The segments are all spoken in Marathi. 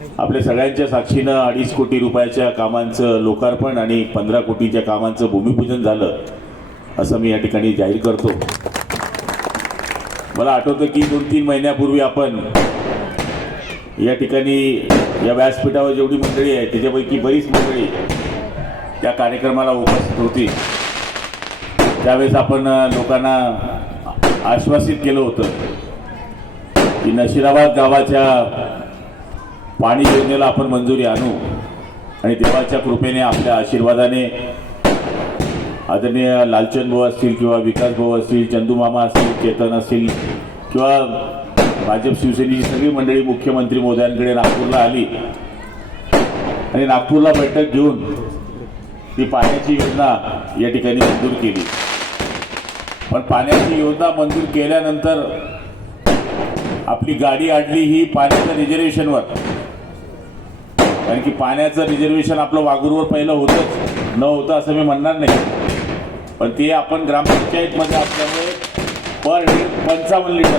आपल्या सगळ्यांच्या साक्षीनं 2.5 कोटी रुपयाच्या कामांचं लोकार्पण आणि 15 कोटीच्या कामांचं भूमिपूजन झालं असं मी या ठिकाणी जाहीर करतो। मला आठवतं की 2-3 महिन्यापूर्वी आपण या ठिकाणी या व्यासपीठावर जेवढी मंडळी आहे त्याच्यापैकी बरीच मंडळी त्या कार्यक्रमाला उपस्थित होती। त्यावेळेस आपण लोकांना आश्वासित केलं होतं की नशिराबाद गावाच्या पाणी योजनेला आपण मंजुरी आणू आणि देवाच्या कृपेने आपल्या आशीर्वादाने आदरणीय लालचंद भाऊ असतील किंवा विकास भाऊ असतील, चंदू मामा असतील, चेतन असतील किंवा भाजप शिवसेनेची सगळी मंडळी मुख्यमंत्री महोदयांकडे नागपूरला आली आणि नागपूरला बैठक घेऊन ती पाण्याची योजना या ठिकाणी मंजूर केली। पण पाण्याची योजना मंजूर केल्यानंतर आपली गाडी अडली ही पाण्याच्या रिझर्वेशनवर, कारण की पाण्याचं रिझर्वेशन आपलं वाघूरवर पहिलं होतंच, न होतं असं मी म्हणणार नाही, पण ते आपण ग्रामपंचायतमध्ये असल्यामुळे पर हेड 55 लिटर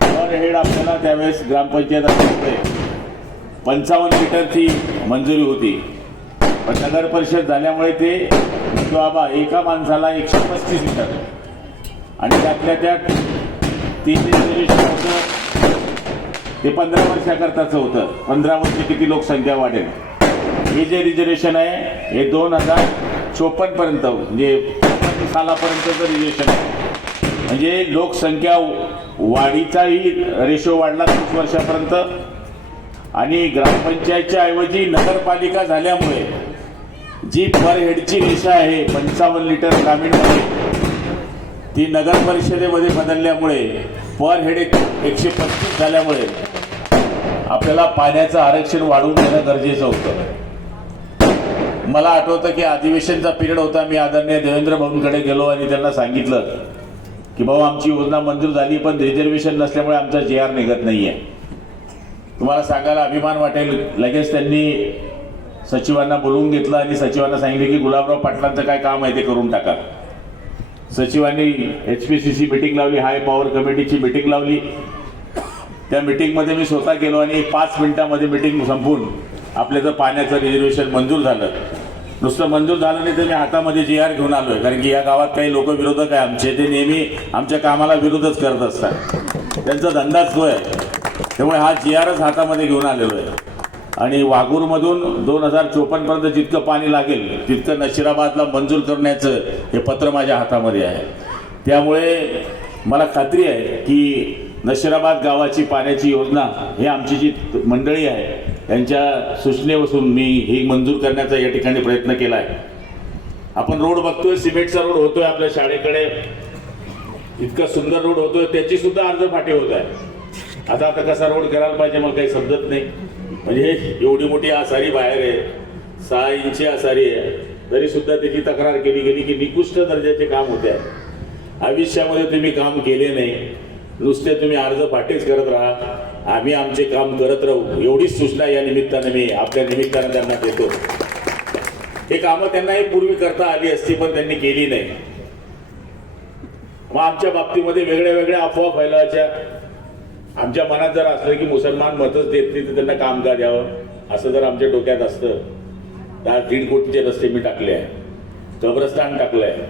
पर हेड आपल्याला त्यावेळेस ग्रामपंचायत असल्यामुळे 55 लिटरची मंजुरी होती। पण नगर परिषद झाल्यामुळे ते बाबा एका माणसाला 135 लिटर आणि त्यातल्या त्यात 3 रिझर्वेशन होतं ते 15 वर्षाकरताचं होतं। 15 वर्ष किती लोकसंख्या वाढेल, हे जे रिझर्वेशन आहे हे 2054 पर्यंत म्हणजे 55 सालापर्यंतचं रिझर्वेशन आहे। म्हणजे लोकसंख्या वाढीचाही रेशो वाढला 30 वर्षापर्यंत आणि ग्रामपंचायतच्या ऐवजी नगरपालिका झाल्यामुळे जी पर हेडची रेषा आहे 55 लिटर ग्रामीणमध्ये ती नगर परिषदेमध्ये बदलल्यामुळे पर हेड 135 झाल्यामुळे आपल्याला पाण्याचं आरक्षण वाढवून देणं गरजेचं होतं। मला आठवतं की अधिवेशनचा पिरियड होता, मी आदरणीय देवेंद्र भाऊंकडे गेलो आणि त्यांना सांगितलं की भाऊ आमची योजना मंजूर झाली पण रिझर्वेशन नसल्यामुळे आमचा JR निघत नाही आहे। तुम्हाला सांगायला अभिमान वाटेल, लगेच त्यांनी सचिवांना बोलवून घेतलं आणि सचिवांना सांगितलं की गुलाबराव पाटलांचं काय काम आहे ते करून टाका। सचिवांनी HPCC मीटिंग लावली, हाय पॉवर कमिटीची मीटिंग लावली। त्या मीटिंगमध्ये मी स्वतः गेलो आणि 5 मिनिटांमध्ये मीटिंग संपून आपल्याचं पाण्याचं रिझर्वेशन मंजूर झालं। नुसतं मंजूर झालं नाही तर मी हातामध्ये JR घेऊन आलोय, कारण की या गावात काही लोक विरोधक आहे आमचे, ते नेहमी आमच्या कामाला विरोधच करत असतात, त्यांचा धंदाच तो आहे। त्यामुळे हा JRच हातामध्ये घेऊन आलेलो आहे आणि वाघूरमधून 2054 पर्यंत जितकं पाणी लागेल तितकं नशिराबादला मंजूर करण्याचं हे पत्र माझ्या हातामध्ये आहे। त्यामुळे मला खात्री आहे की नशिराबाद गावाची पाण्याची योजना हे आमची जी मंडळी आहे त्यांच्या सूचनेपासून मी ही मंजूर करण्याचा या ठिकाणी प्रयत्न केला आहे। आपण रोड बघतोय, सिमेंटचा रोड होतोय आपल्या शाळेकडे, इतका सुंदर रोड होतोय, त्याची सुद्धा अर्धफाटी होत आहे। आता कसा रोड करायला पाहिजे मला काही समजत नाही। म्हणजे एवढी मोठी आसारी बाहेर आहे, 6 इंची आसारी आहे, तरी सुद्धा त्याची तक्रार केली गेली की निकृष्ट दर्जाचे काम होते आहे। आयुष्यामध्ये तुम्ही काम केले नाही, नुसते तुम्ही अर्धफाटीच करत राहा, आम्ही आमचे काम करत राहू, एवढीच सूचना या निमित्ताने मी आपल्या निमित्ताने त्यांना देतो। हे कामं त्यांनाही पूर्वी करता आली असती पण त्यांनी केली नाही। मग आमच्या बाबतीमध्ये वेगळ्या वेगळ्या अफवा फैलावायच्या। आमच्या मनात जर असलं की मुसलमान मतच देत नाही तर त्यांना काम का द्यावं, असं जर आमच्या डोक्यात असतं तर 1.5 कोटीचे रस्ते मी टाकले आहे, कब्रस्तान टाकलं आहे,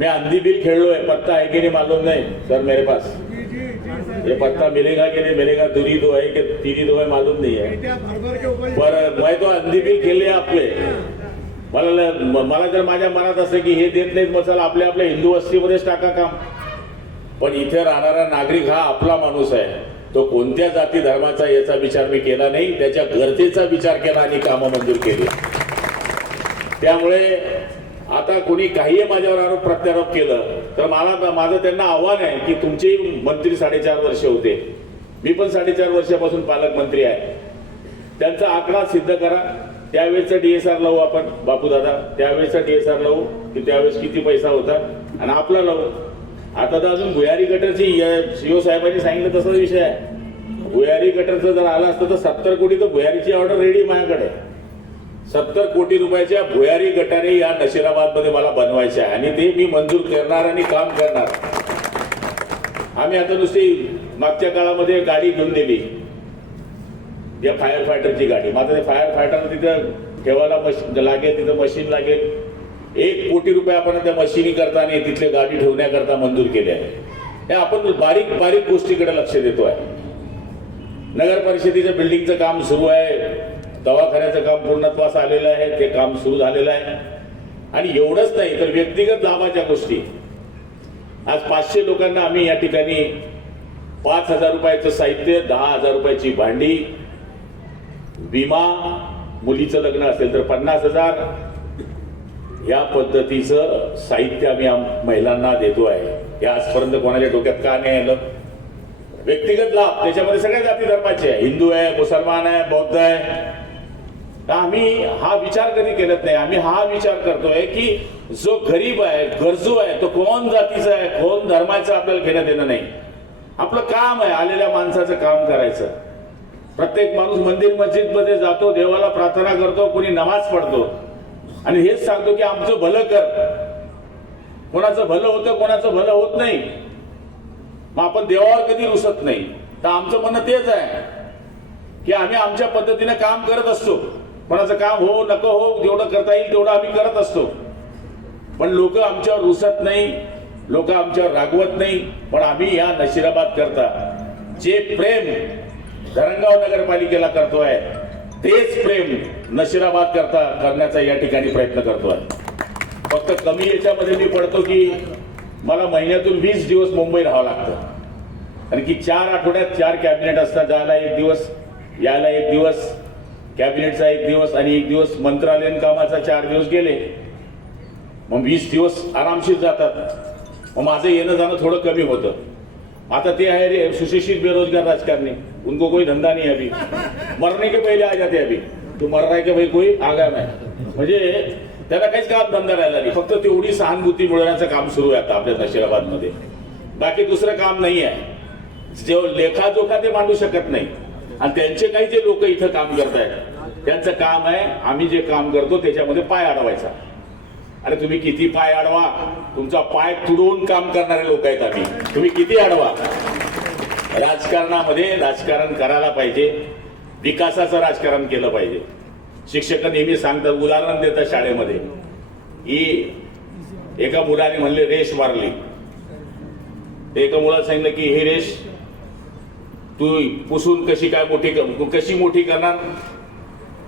मैं अंधी बिल खेलो है, पत्ता है कि नहीं मालूम नहीं सर मेरे पास, ये पत्ता मिलेगा कि नहीं मिलेगा, दूरी 2 है कि 3-2 है मालूम नहीं है, पर मैं तो अंधी बिल खेळले आपले। मला जर माझ्या मनात असं की हे देत नाहीत मग चला आपल्या हिंदू वस्तीमध्येच टाका काम, पण इथे राहणारा नागरिक हा आपला माणूस आहे, तो कोणत्या जाती धर्माचा याचा विचार मी केला नाही, त्याच्या गरजेचा विचार केला आणि कामं मंजूर केली। त्यामुळे आता कोणी काही माझ्यावर आरोप प्रत्यारोप केलं तर माझं त्यांना आव्हान आहे की तुमचे मंत्री 4.5 वर्ष होते, मी पण 4.5 वर्षापासून पालकमंत्री आहे, त्यांचा आकडा सिद्ध करा। त्यावेळेसचा DSR लावू आपण बापूदादा, त्यावेळेसचा DSR लावू की त्यावेळेस किती पैसा होता आणि आपला लावू। आता तर अजून भुयारी गटरची CO साहेबांनी सांगितलं तसाच विषय आहे। भुयारी गटरचं जर आलं असतं तर 70 कोटी तर भुयारीची ऑर्डर रेडी माझ्याकडे, 70 कोटी रुपयाच्या भुयारी गटारे या नशिराबाद मध्ये मला बनवायचे आहे आणि ते मी मंजूर करणार आणि काम करणार। आम्ही आता नुसती मागच्या काळामध्ये गाडी घेऊन दिली, या फायर फायटरची गाडी. मात्र ते फायर फायटर तिथं ठेवायला मशीन लागेल, तिथं मशीन लागेल. 1 कोटी रुपये आपण त्या मशिनी करता आणि तिथल्या गाडी ठेवण्याकरता मंजूर केले आहे. हे आपण बारीक बारीक गोष्टीकडे लक्ष देतोय. नगर परिषदेचं बिल्डिंगचं काम सुरू आहे, दवाखान्याचं काम पूर्णत्वास आलेलं आहे, ते काम सुरू झालेलं आहे. आणि एवढंच नाही तर व्यक्तिगत लाभाच्या गोष्टी. आज 500 लोकांना आम्ही या ठिकाणी 5,000 रुपयाचं साहित्य, 10,000 रुपयाची भांडी, विमा, मुलीचं लग्न असेल तर 50,000 या पद्धतीचं साहित्य आम्ही महिलांना देतो आहे. हे आजपर्यंत कोणाच्या डोक्यात का नाही आलं? व्यक्तिगत लाभ त्याच्यामध्ये सगळ्या जाती धर्माचे आहे, हिंदू आहे, मुसलमान आहे, बौद्ध आहे. तर आम्ही हा विचार कधी केलत नाही. आम्ही हा विचार करतोय की जो गरीब आहे, गरजू आहे, तो कोण जातीचा आहे, कोण धर्माचं आपल्याला घेणं देणं नाही. आपलं काम आहे आलेल्या माणसाचं काम करायचं. प्रत्येक माणूस मंदिर मस्जिद मध्ये जातो, देवाला प्रार्थना करतो, कोणी नमाज पडतो आणि हेच सांगतो की आमचं भलं कर. कोणाचं भलं होतं, कोणाचं भलं होत नाही. मग आपण देवावर कधी रुसत नाही. तर आमचं म्हणणं तेच आहे की आम्ही आमच्या पद्धतीने काम करत असतो. कोणाचं काम हो नको हो, जेवढं करता येईल तेवढं आम्ही करत असतो. पण लोक आमच्यावर रुसत नाही, लोक आमच्यावर रागवत नाही. पण आम्ही या नशिराबाद करता जे प्रेम धरणगाव नगरपालिकेला करतोय, तेच प्रेम नशिराबाद करता करण्याचा या ठिकाणी प्रयत्न करतोय. फक्त कमी याच्यामध्ये मी पडतो की मला महिन्यातून 20 दिवस मुंबई राहावं लागतं. कारण की 4 आठवड्यात 4 कॅबिनेट असतात. जायला 1 दिवस, यायला 1 दिवस, कॅबिनेटचा 1 दिवस आणि 1 दिवस मंत्रालयीन कामाचा 4 दिवस गेले. मग 20 दिवस आरामशीर जातात. मग माझं येणं जाणं थोडं कमी होतं. आता ते आहे रे सुशिक्षित बेरोजगार राजकारणी, उनको कोई धंदा नहीं अभी, मरने के पहले आ जाते अभी. तो मर रहा है की भाई कोई आगाम आहे. म्हणजे त्याला काहीच काम धंदा राहिला नाही. फक्त तेवढी सहानुभूती मिळवण्याचं काम सुरू आहे आता आपल्या नशिराबाद मध्ये. बाकी दुसरं काम नाही आहे. जे लेखाजोखा ते मांडू शकत नाही. आणि त्यांचे काही जे लोक इथं काम करतायत त्यांचं काम आहे आम्ही जे काम करतो त्याच्यामध्ये पाय अडवायचा. अरे तुम्ही किती पाय अडवा, तुमचा पाय तुडवून काम करणारे लोक आहेत आम्ही. तुम्ही किती अडवा. राजकारणामध्ये राजकारण करायला पाहिजे, विकासाचं राजकारण केलं पाहिजे. शिक्षक नेहमी सांगतात, उदाहरण देतात शाळेमध्ये की एका मुलाने म्हणले रेष मारली. एका मुलाला सांगितलं की ही रेष तू पुसून कशी मोठी करणार,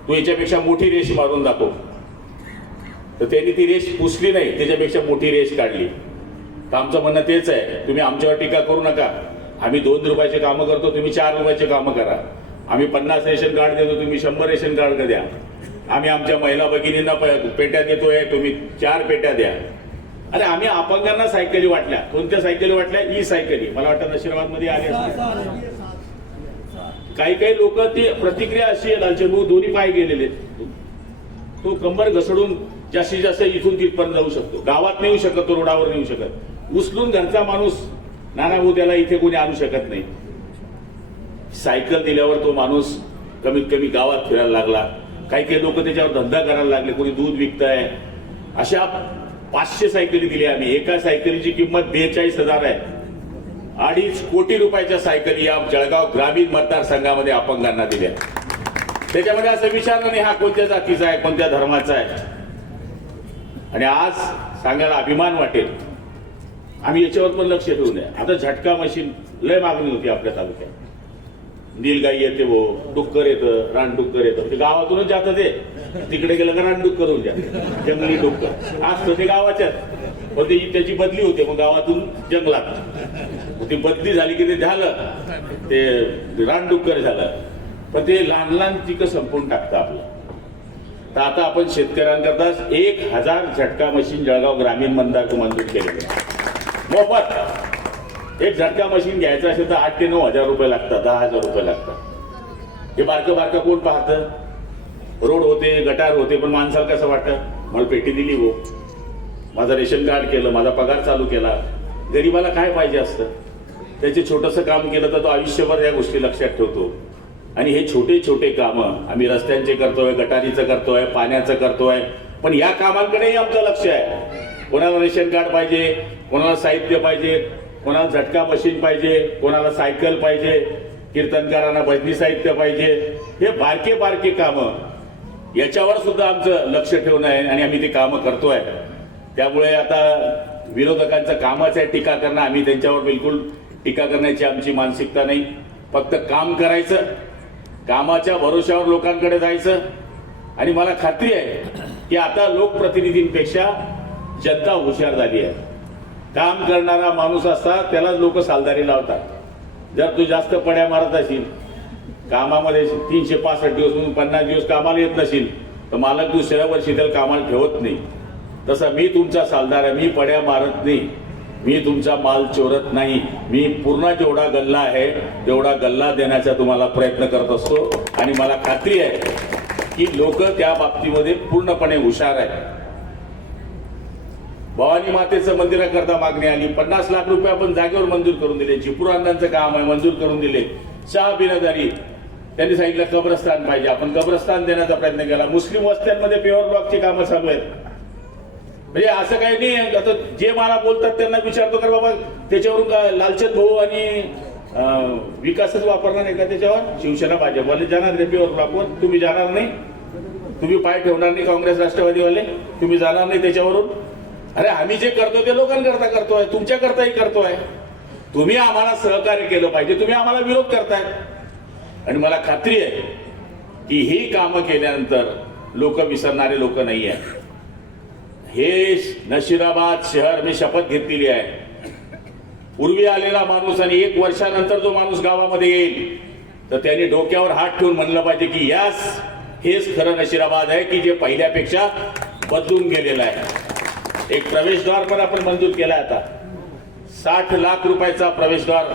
तू याच्यापेक्षा मोठी रेष मारून दाखव. तर त्यांनी ती रेष पुसली नाही, त्याच्यापेक्षा मोठी रेष काढली. तर आमचं म्हणणं तेच आहे, तुम्ही आमच्यावर टीका करू नका. आम्ही 2 रुपयाचे कामं करतो, तुम्ही 4 रुपयाचे कामं करा. आम्ही 50 रेशन कार्ड देतो, तुम्ही 100 रेशन कार्ड द्या. आम्ही आमच्या महिला भगिनींना पेट्या देतोय, तुम्ही 4 पेट्या द्या. अरे आम्ही अपंगांना सायकली वाटल्या. कोणत्या सायकली वाटल्या? ई सायकली. मला वाटतं नशिराबाद मध्ये आले असते. काही लोक ती प्रतिक्रिया अशी आहे, लालचंदू दोन्ही पाय गेलेले, तो कंबर घसडून जास्तीत जास्त इथून तिथपर्यंत जाऊ शकतो. गावात नाही येऊ शकत, तो रोडावर नाही येऊ शकत. उचलून घरचा माणूस नाना भाऊ त्याला इथे कोणी आणू शकत नाही. सायकल दिल्यावर तो माणूस कमीत कमी गावात फिरायला लागला. काही लोक त्याच्यावर धंदा करायला लागले, कोणी दूध विकताय. अशा 500 सायकली दिल्या आम्ही. एका सायकलीची किंमत 42,000 आहे. 2.5 कोटी रुपयाच्या सायकली या जळगाव ग्रामीण मतदारसंघामध्ये अपंगांना दिल्या. त्याच्यामध्ये असं विचारलं नाही हा कोणत्या जातीचा आहे, कोणत्या धर्माचा आहे. आणि आज सांगायला अभिमान वाटेल, आम्ही याच्यावर पण लक्ष ठेवू नये. आता झटका मशीन लय मागणी होती आपल्या तालुक्यात. नीलगाई येते, वो डुक्कर येतं, रानडुक्कर येतं. म्हणजे गावातूनच जातं ते. तिकडे गेलं का रानडुक्कर होऊन जातं, जंगली डुक्कर असतं ते गावाच्यात. पण त्याची बदली होते, मग गावातून जंगलात. ती बदली झाली की ते झालं, ते रानडुक्कर झालं. पण ते लहान लहान पिकं संपवून टाकतं आपलं. तर आता आपण शेतकऱ्यांकरता 1,000 झटका मशीन जळगाव ग्रामीण मंदार मंजूर केलेले मोफत. एक झटका मशीन घ्यायचं असेल तर 8 ते 9 हजार रुपये लागतात, 10,000 रुपये लागतात. हे बारकं कोण पाहतं? रोड होते, गटार होते, पण माणसाला कसं वाटतं, मला पेटी दिली हो, माझं रेशन कार्ड केलं, माझा पगार चालू केला. गरीबाला काय पाहिजे असतं? त्याचे छोटंसं काम केलं तर तो आयुष्यभर या गोष्टी लक्षात ठेवतो. आणि हे छोटे छोटे कामं आम्ही रस्त्यांचे करतोय, गटारीचं करतोय, पाण्याचं करतोय. पण या कामांकडेही आमचं लक्ष आहे. कोणाला रेशन कार्ड पाहिजे, कोणाला साहित्य पाहिजे, कोणाला झटका मशीन पाहिजे, कोणाला सायकल पाहिजे, कीर्तनकारांना भजनी साहित्य पाहिजे, हे बारके बारके कामं याच्यावर सुद्धा आमचं लक्ष ठेवणं आहे आणि आम्ही ती कामं करतोय. त्यामुळे आता विरोधकांचं कामच आहे टीका करणं. आम्ही त्यांच्यावर बिलकुल टीका करण्याची आमची मानसिकता नाही. फक्त काम करायचं, कामाच्या भरोश्यावर लोकांकडे जायचं. आणि मला खात्री आहे की आता लोकप्रतिनिधींपेक्षा जनता हुशार झाली आहे. काम करणारा माणूस असता त्याला लोक सालदारी लावतात. जर तू जास्त पड्या मारत असेल कामामध्ये 365 दिवस म्हणून 50 दिवस कामाला येत नसेल तर मालक दुसऱ्या वर्षी त्याला कामाला ठेवत नाही. तसं मी तुमचा सालदार आहे. मी पड्या मारत नाही, मी तुमचा माल चोरत नाही. मी पूर्ण जेवढा गल्ला आहे तेवढा गल्ला देण्याचा तुम्हाला प्रयत्न करत असतो. आणि मला खात्री आहे की लोक त्या बाबतीमध्ये पूर्णपणे हुशार आहेत. भवानी मातेचं मंदिराकरता मागणी आली, 50 लाख रुपये आपण जागेवर मंजूर करून दिले. चिपुरांनांचं काम आहे, मंजूर करून दिले. शाह बिरादारी त्यांनी सांगितलं कब्रस्तान पाहिजे, आपण कब्रस्तान देण्याचा प्रयत्न केला. मुस्लिम वस्त्यांमध्ये पेवर ब्लॉकची कामं चालू आहेत. म्हणजे असं काही नाही. आता जे मला बोलतात त्यांना विचारतो तर बाबा त्याच्यावरून लालचंद भाऊ आणि विकासच वापरणार नाही का त्याच्यावर? शिवसेना भाजपवाले जाणार नाही पेवर ब्लॉकवर, तुम्ही जाणार नाही, तुम्ही पाय ठेवणार नाही. काँग्रेस राष्ट्रवादीवाले तुम्ही जाणार नाही त्याच्यावरून. अरे आम्ही जे करतोय ते लोकांकरता करतोय, तुमच्याकरताही करतोय. तुम्ही आम्हाला सहकार्य केलं पाहिजे, तुम्ही आम्हाला विरोध करताय. आणि मला खात्री आहे की ही कामं केल्यानंतर लोक विसरणारे लोक नाही आहे. हे नशिराबाद शहर मी शपथ घेतलेली आहे. पूर्वी आलेला माणूस आणि 1 वर्षानंतर जो माणूस गावामध्ये येईल तर त्यांनी डोक्यावर हात ठेवून म्हणलं पाहिजे की यास हेच खरं नशिराबाद आहे की जे पहिल्यापेक्षा बदलून गेलेलं आहे. एक प्रवेशद्वार पण आपण मंजूर केला. आता 60 लाख रुपयाचा प्रवेशद्वार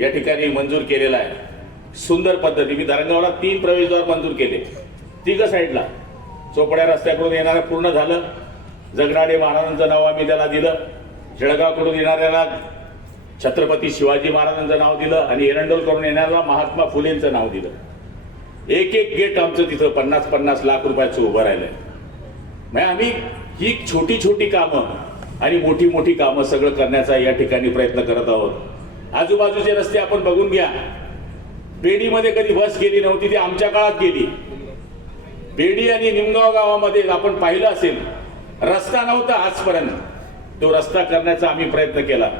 या ठिकाणी मंजूर केलेला आहे. सुंदर पद्धती. मी धरणगावला 3 प्रवेशद्वार मंजूर केले, 3 साईडला. चोपड्या रस्त्याकडून येणारं पूर्ण झालं. जगनाडे महाराजांचं नाव आम्ही त्याला दिलं. जळगावकडून येणाऱ्याला छत्रपती शिवाजी महाराजांचं नाव दिलं आणि एरंडोल करून येणाऱ्याला महात्मा फुलेंचं नाव दिलं. एक एक गेट आमचं तिथं 50-50 लाख रुपयाचं उभं राहिलंय. म्हणजे आम्ही ही छोटी छोटी कामं आणि मोठी मोठी कामं सगळं करण्याचा या ठिकाणी प्रयत्न करत आहोत. आजूबाजूचे रस्ते आपण बघून घ्या. बेडीमध्ये कधी बस गेली नव्हती, ती आमच्या काळात गेली. बेडी आणि निमगाव गावामध्ये आपण पाहिलं असेल रस्ता नव्हता आजपर्यंत. तो रस्ता करण्याचा आम्ही प्रयत्न केला.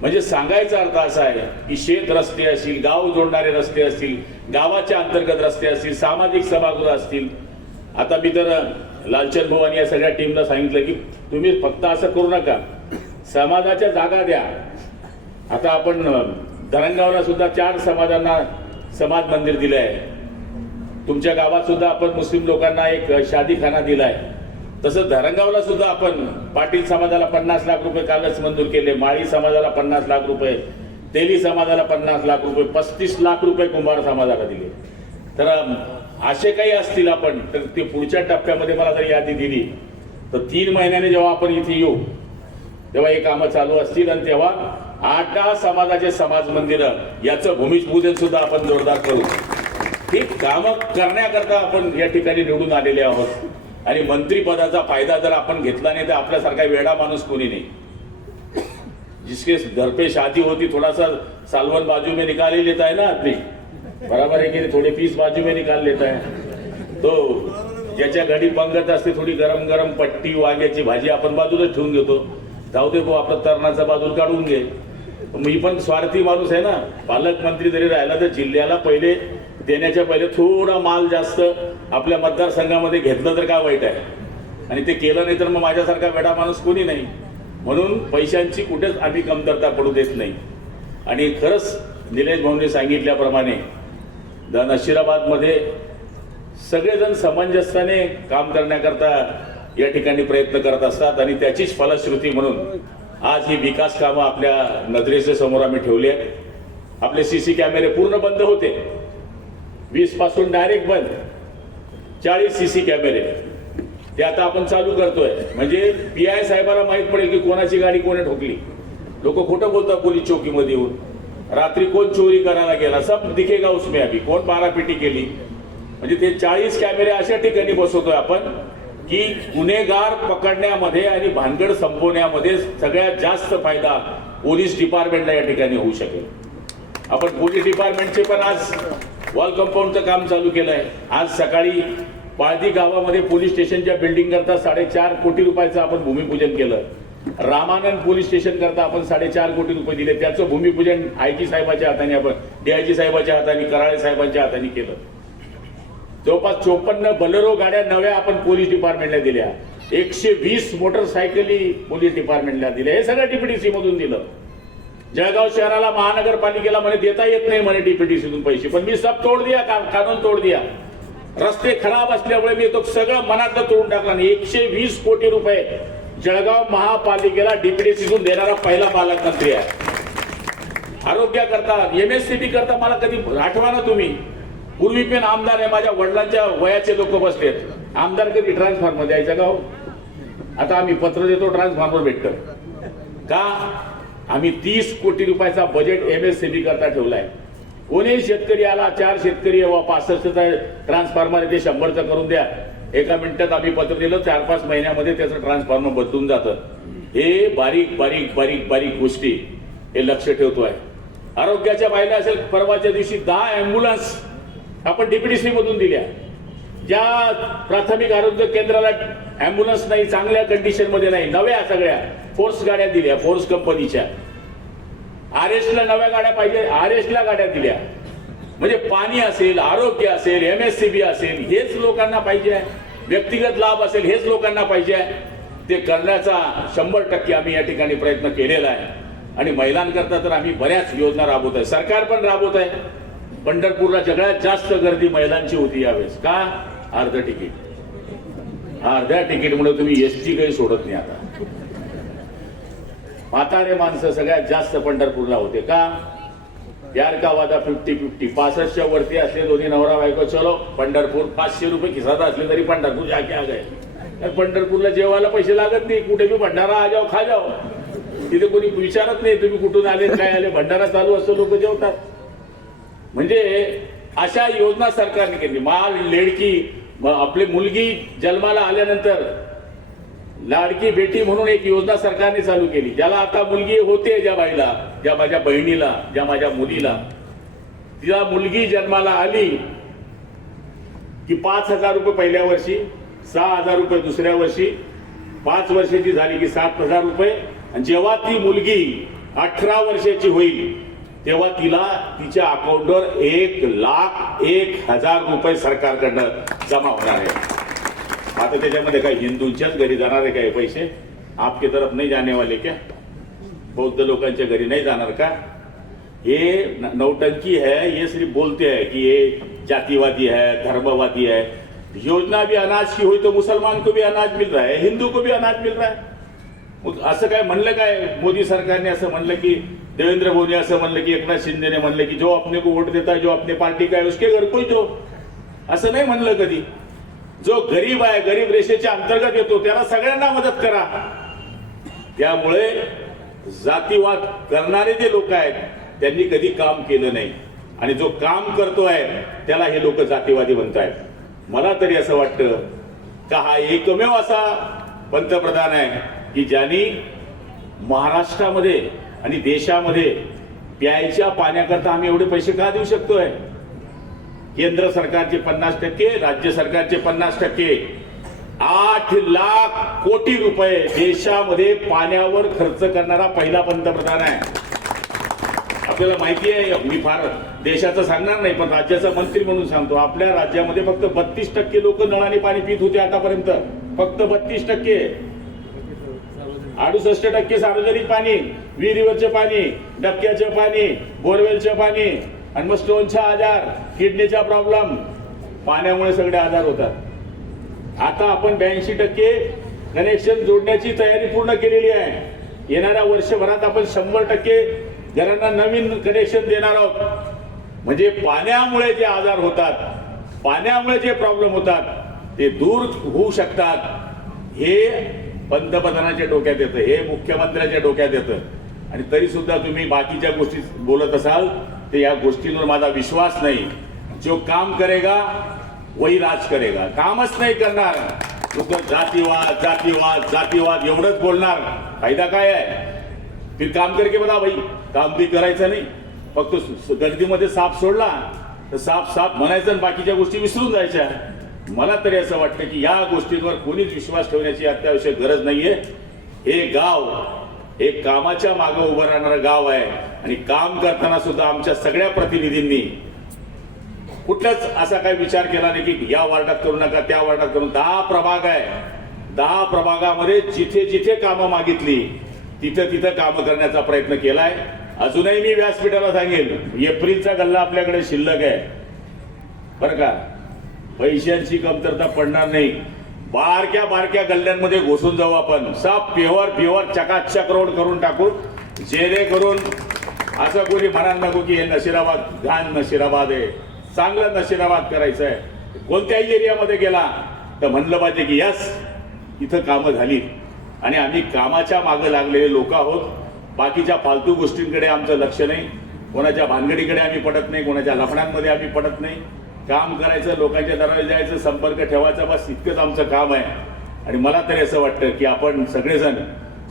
म्हणजे सांगायचा अर्थ असा आहे की शेत रस्ते असतील, गाव जोडणारे रस्ते असतील, गावाच्या अंतर्गत रस्ते असतील, सामाजिक सभागृह असतील. आता मी तर लालचंद भाऊ आणि या सगळ्या टीमला सांगितलं की तुम्ही फक्त असं करू नका, समाजाच्या जागा द्या. आता आपण धरणगावला सुद्धा 4 समाजांना समाज मंदिर दिलं आहे. तुमच्या गावात सुद्धा आपण मुस्लिम लोकांना एक शादीखाना दिलाय. तसं धरणगावला सुद्धा आपण पाटील समाजाला 50 लाख रुपये कालच मंजूर केले. माळी समाजाला 50 लाख रुपये, तेली समाजाला 50 लाख रुपये, 35 लाख रुपये कुंभार समाजाला दिले. तर असे काही असतील आपण तर ते पुढच्या टप्प्यामध्ये मला जर यादी दिली तर 3 महिन्याने जेव्हा आपण इथे येऊ तेव्हा हे कामं चालू असतील. आणि तेव्हा 8 समाजाचे समाज मंदिर याचं भूमिपूजन सुद्धा आपण जोरदार करू. ही कामं करण्याकरता आपण या ठिकाणी निवडून आलेले आहोत. आणि मंत्रीपदाचा फायदा जर आपण घेतला नाही तर आपल्यासारखा वेडा माणूस कोणी नाही. जिसके घर पे शादी होती थोड़ा सा सालवन बाजू में निकाल ही लेता है ना आदमी, बराबर है की थोडे पीस बाजू में निकाल लेता है. तो ज्याच्या घडी पंगत असते थोडी गरम गरम पट्टी वांग्याची भाजी आपण बाजूलाच ठेवून घेतो. जाऊ दे आपला तरणाचा बाजूला काढून घे. मी पण स्वार्थी माणूस आहे ना. पालकमंत्री जरी राहिला तर जिल्ह्याला पहिले देण्याच्या पहिले थोडा माल जास्त आपल्या मतदारसंघामध्ये घेतलं तर काय वाईट आहे. आणि ते केलं नाही तर मग माझ्यासारखा वेडा माणूस कोणी नाही. म्हणून पैशांची कुठेच आम्ही कमतरता पडू देत नाही. आणि खरंच निलेश भाऊंनी सांगितल्याप्रमाणे नशिराबादमध्ये सगळेजण समंजस्याने काम करण्याकरता या ठिकाणी प्रयत्न करत असतात. आणि त्याचीच फलश्रुती म्हणून आज ही विकास कामं आपल्या नजरेच्या समोर आम्ही ठेवली आहेत. आपले सीसी कॅमेरे पूर्ण बंद होते, 20 पासून डायरेक्ट बंद. 40 सीसी कॅमेरे ते आता आपण चालू करतोय. म्हणजे PI साहेबाला माहित पडेल की कोणाची गाडी कोणी ठोकली. लोक खोटं बोलतात पोलीस चौकीमध्ये येऊन. रात्री कोण चोरी करायला गेला सब दिखेगा उसमें. अभी कोण बारापिटी केली. म्हणजे ते 40 कॅमेरे अशा ठिकाणी बसवतोय आपण की गुन्हेगार पकडण्यामध्ये आणि भानगड संपवण्यामध्ये सगळ्यात जास्त फायदा पोलीस डिपार्टमेंटला या ठिकाणी होऊ शकेल. आपण पोलीस डिपार्टमेंटचे पण आज वॉल कंपाऊंडचं काम चालू केलं आहे. आज सकाळी पाळदी गावामध्ये पोलीस स्टेशनच्या बिल्डिंग करता 4.5 कोटी रुपयाचं आपण भूमिपूजन केलं. रामानंद पोलीस स्टेशन करता आपण 4.5 कोटी रुपये दिले. त्याचं भूमिपूजन आयजी साहेबाच्या हाताने, आपण डीआयजी साहेबाच्या हाताने, कराळे साहेबांच्या हाताने केलं. जवळपास 54 बलेरो गाड्या नव्या आपण पोलीस डिपार्टमेंटला दिल्या. 120 मोटरसायकली पोलीस डिपार्टमेंटला दिल्या. हे सगळं डीपीडीसी मधून दिलं. जळगाव शहराला महानगरपालिकेला म्हणे देता येत नाही म्हणे डीपीडीसीतून पैसे, पण मी सब तोड दिया, कानून तोड दिया. रस्ते खराब असल्यामुळे मी तो सगळं मनातलं तोडून टाकला. 120 कोटी रुपये जळगाव महापालिकेला डीपीडीसीतून देणारा पहिला पालकमंत्री आहे. आरोग्याकरता, एमएससीबी करता मला कधी आठवा ना तुम्ही. पूर्वी पण आमदार आहे, माझ्या वडिलांच्या वयाचे लोक बसलेत. आमदार कधी ट्रान्सफॉर्मर द्यायचा का हो? आता आम्ही पत्र देतो, ट्रान्सफॉर्मर भेटतं का? आम्ही 30 कोटी रुपयाचा बजेट एमएससीबी करता ठेवलाय. कोणी शेतकरी आला, 4 शेतकरी 65चा ट्रान्सफॉर्मर आहे ते 100चा करून द्या. एका मिनिटात आम्ही पत्र दिलं, 4-5 महिन्यामध्ये त्याचं ट्रान्सफॉर्मर बदलून जातं. हे बारीक बारीक बारीक बारीक गोष्टी हे लक्ष ठेवतोय. आरोग्याच्या बायला असेल, परवाच्या दिवशी 10 अँब्युलन्स आपण डीपीडीसी मधून दिल्या. ज्या प्राथमिक आरोग्य केंद्राला अँब्युलन्स नाही, चांगल्या कंडिशन मध्ये नाही, नव्या सगळ्या फोर्स गाड्या दिल्या. फोर्स कंपनीच्या आरएसला नव्या गाड्या पाहिजे, आरएसला गाड्या दिल्या. म्हणजे पाणी असेल, आरोग्य असेल, एमएससीबी असेल, हेच लोकांना पाहिजे आहे. व्यक्तिगत लाभ असेल, हेच लोकांना पाहिजे आहे. ते करण्याचा 100% आम्ही या ठिकाणी प्रयत्न केलेला आहे. आणि महिलांकरता तर आम्ही बऱ्याच योजना राबवत आहे, सरकार पण राबवत आहे. पंढरपूरला सगळ्यात जास्त गर्दी महिलांची होती यावेळेस. का? अर्ध तिकीट. अर्ध्या तिकीटमुळे तुम्ही एसटी काही सोडत नाही. आता म्हातारे माणसं सगळ्यात जास्त पंढरपूरला होते. का? यार का वादा 50-50. 65च्या वरती असले दोन्ही नवरा बायको, चलो पंढरपूर. 500 रुपये खिसात असले तरी पंढरपूर जाके आ गए. पंढरपूरला जेवायला पैसे लागत नाही. कुठे भी भंडारा आ जाओ, खा जाओ. तिथे कोणी विचारत नाही तुम्ही कुठून आले, काय आले. भंडारा चालू असतो, लोक जेवतात. म्हणजे अशा योजना सरकारने केली. माल लेडकी, आपली मुलगी जन्माला आल्यानंतर लाडकी बेटी म्हणून एक योजना सरकारने चालू केली. ज्याला आता मुलगी होते, ज्या बाईला, ज्या माझ्या बहिणीला, ज्या माझ्या मुलीला, तिला मुलगी जन्माला आली की 5,000 रुपये पहिल्या वर्षी, 6,000 रुपये दुसऱ्या वर्षी, 5 वर्षाची झाली की 7,000 रुपये. आणि जेव्हा ती मुलगी 18 वर्षाची होईल तेव्हा तिला तिच्या अकाउंटवर 1,01,000 रुपये सरकारकडनं जमा होणार आहे. आता त्याच्यामध्ये काय हिंदूंच्याच घरी जाणार आहे काय पैसे? आपके तरफ नाही जाने वाले क्या? बौद्ध लोकांच्या घरी नाही जाणार का? ये नौटंकी है. ये सिर्फ बोलते हैं कि ये जातिवादी है, धर्मवादी है. योजना भी अनाज की हुई तो मुसलमान को भी अनाज मिल रहा है, हिंदू को भी अनाज मिल रहा है. असं काय म्हणलं काय? मोदी सरकारने असं म्हणलं की, देवेंद्र मोदी असं म्हणलं की, एकनाथ शिंदेने म्हणलं की जो अपने को वोट देता है, जो अपने पार्टी का है उसके घर को ही दो. असं नाही म्हणलं कधी. जो गरीब आहे, गरीब रेषेच्या अंतर्गत येतो, त्याला सगळ्यांना मदत करा. त्यामुळे जातीवाद करणारे जे लोक आहेत त्यांनी कधी काम केलं नाही, आणि जो काम करतोय त्याला हे लोक जातीवादी म्हणतायत. मला तरी असं वाटतं का हा एकमेव असा पंतप्रधान आहे की ज्यांनी महाराष्ट्रामध्ये आणि देशामध्ये प्यायच्या पाण्याकरता आम्ही एवढे पैसे का देऊ शकतोय? केंद्र सरकारचे 50%, राज्य सरकारचे 50%, 8 लाख कोटी रुपये देशामध्ये पाण्यावर खर्च करणारा पहिला पंतप्रधान आहे. आपल्याला माहिती आहे, मी फार देशाचं सांगणार नाही पण राज्याचा मंत्री म्हणून सांगतो, आपल्या राज्यामध्ये फक्त 32% लोक नळाने पाणी पित होते आतापर्यंत. फक्त 32%. 68% सार्वजनिक पाणी, विहिरीवरचे पाणी, डबक्याचे पाणी, बोरवेलचे पाणी. आणि मग स्टोनचा आजार, किडनीचा प्रॉब्लेम, पाण्यामुळे सगळे आजार होतात. आता आपण 82% कनेक्शन जोडण्याची तयारी पूर्ण केलेली आहे. येणाऱ्या वर्षभरात आपण 100% घरांना नवीन कनेक्शन देणार आहोत. म्हणजे पाण्यामुळे जे आजार होतात, पाण्यामुळे जे प्रॉब्लेम होतात ते दूर होऊ शकतात. हे पंतप्रधानाच्या डोक्यात येतं, हे मुख्यमंत्र्यांच्या डोक्यात येतं. आणि तरी सुद्धा तुम्ही बाकीच्या गोष्टी बोलत असाल तर या गोष्टींवर माझा विश्वास नाही. जो काम करेगा वही राज करेगा. कामच नाही करणार, नुसतं जातीवाद जातीवाद जातीवाद एवढंच बोलणार, फायदा काय आहे? फिर काम करके बता भाई, काम बी करायचं नाही, फक्त गर्दीमध्ये साप सोडला तर साप साप म्हणायचं आणि बाकीच्या गोष्टी विसरून जायच्या. मला तरी असं वाटतं की या गोष्टींवर कोणीच विश्वास ठेवण्याची अत्यावश्यक गरज नाहीये. हे गाव एक कामाच्या मागे उभं राहणारं गाव आहे आणि काम करताना सुद्धा आमच्या सगळ्या प्रतिनिधींनी कुठलाच असा काही विचार केला नाही की या वार्डात करू नका, त्या वार्डात करू. 10 प्रभाग आहे, 10 प्रभागामध्ये जिथे जिथे कामं मागितली तिथं तिथं कामं करण्याचा प्रयत्न केलाय. अजूनही मी व्यासपीठाला सांगेल, एप्रिलचा गल्ला आपल्याकडे शिल्लक आहे बरं का. पैशांची कमतरता पडणार नाही. बारक्या बारक्या गल्ल्यांमध्ये घुसून जाऊ आपण, सब प्युअर चकाचक रोड करून टाकू, जेणेकरून असं कोणी म्हणायला नको की हे नशिराबाद घाण नशिराबाद आहे. चांगला नशिराबाद करायचं आहे. कोणत्याही एरियामध्ये गेला तर म्हणलं पाहिजे की यस इथं कामं झाली आणि आम्ही कामाच्या मागे लागलेले लोक आहोत. बाकीच्या फालतू गोष्टींकडे आमचं लक्ष नाही, कोणाच्या भानगडीकडे आम्ही पडत नाही, कोणाच्या लफड्यांमध्ये आम्ही पडत नाही. काम करायचं, लोकांच्या दारात जायचं, संपर्क ठेवायचा, बस इतकंच आमचं काम आहे. आणि मला तरी असं वाटतं की आपण सगळेजण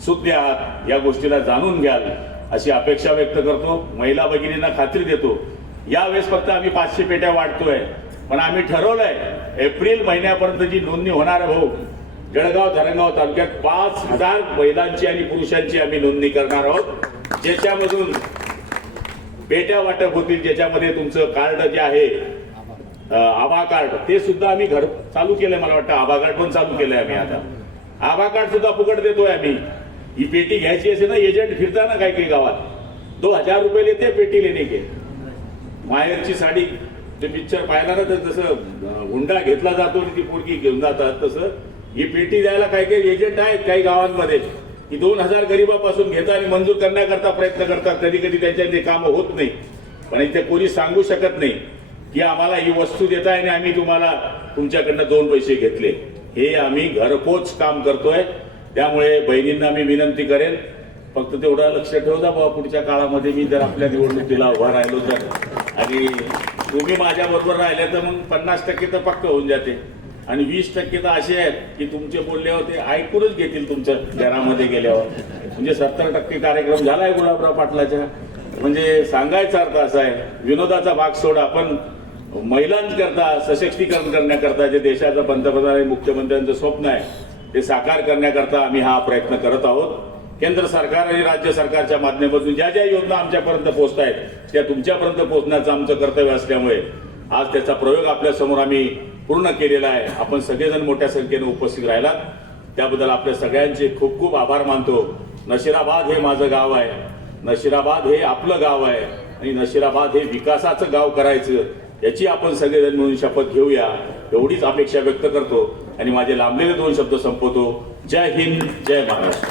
सुज्ञ आहात, या गोष्टीला जाणून घ्याल अशी अपेक्षा व्यक्त करतो. महिला भगिनींना खात्री देतो, यावेळेस फक्त आम्ही 500 पेट्या वाटतोय, पण आम्ही ठरवलंय एप्रिल महिन्यापर्यंत जी नोंदणी होणार आहे भाऊ, जळगाव धरणगाव तालुक्यात 5000 महिलांची आणि पुरुषांची आम्ही नोंदणी करणार आहोत, ज्याच्यामधून पेट्या वाटप होतील, ज्याच्यामध्ये तुमचं कार्ड जे आहे आभा कार्ड ते सुद्धा आम्ही घर चालू केलंय. मला वाटतं आभा कार्ड पण चालू केलंय आम्ही. आता आभा कार्ड सुद्धा फुकट देतोय आम्ही. ही पेटी घ्यायची असेल ना, एजंट फिरता ना काही काही गावात, 2000 रुपये लेते पेटी लेने के. माहेरची साडी ते पिक्चर पाहिला ना, तर जसं हुंडा घेतला जातो आणि ती पोरगी घेऊन जातात, तसं ही पेटी द्यायला काही काही एजंट आहेत काही गावांमध्ये की 2000 गरीबापासून घेतात आणि मंजूर करण्याकरता प्रयत्न करतात. कधी कधी त्यांच्याकडे कामं होत नाही, पण इथे कोणी सांगू शकत नाही की आम्हाला ही वस्तू देताय आणि आम्ही तुम्हाला तुमच्याकडनं 2 पैसे घेतले. हे आम्ही घरपोच काम करतोय. त्यामुळे बहिणींना मी विनंती करेन, फक्त तेवढा लक्ष ठेवता बाबा, पुढच्या काळामध्ये मी जर आपल्या निवडणुकीला उभा राहिलो तर आणि तुम्ही माझ्या बरोबर राहिले तर मग 50% तर पक्क होऊन जाते आणि 20% तर असे आहेत की तुमचे बोलल्यावर ते ऐकूनच घेतील तुमच्या घरामध्ये गेल्यावर. म्हणजे 70% कार्यक्रम झालाय गुलाबराव पाटलाच्या. म्हणजे सांगायचा अर्थ असा आहे, विनोदाचा भाग सोड, आपण महिलांकरता सशक्तीकरण करण्याकरता जे देशाचं पंतप्रधान आणि मुख्यमंत्र्यांचं स्वप्न आहे ते साकार करण्याकरता आम्ही हा प्रयत्न करत आहोत. केंद्र सरकार आणि राज्य सरकारच्या माध्यमातून ज्या ज्या योजना आमच्यापर्यंत पोहोचत आहेत त्या तुमच्यापर्यंत पोहोचण्याचं आमचं कर्तव्य असल्यामुळे आज त्याचा प्रयोग आपल्या समोर आम्ही पूर्ण केलेला आहे. आपण सगळेजण मोठ्या संख्येने उपस्थित राहिलात त्याबद्दल आपल्या सगळ्यांचे खूप खूप आभार मानतो. नशिराबाद हे माझं गाव आहे, नशिराबाद हे आपलं गाव आहे आणि नशिराबाद हे विकासाचं गाव करायचं याची आपण सगळेजण मिळून शपथ घेऊया एवढीच अपेक्षा व्यक्त करतो आणि माझे लांबलेले 2 शब्द संपवतो. जय हिंद, जय महाराष्ट्र.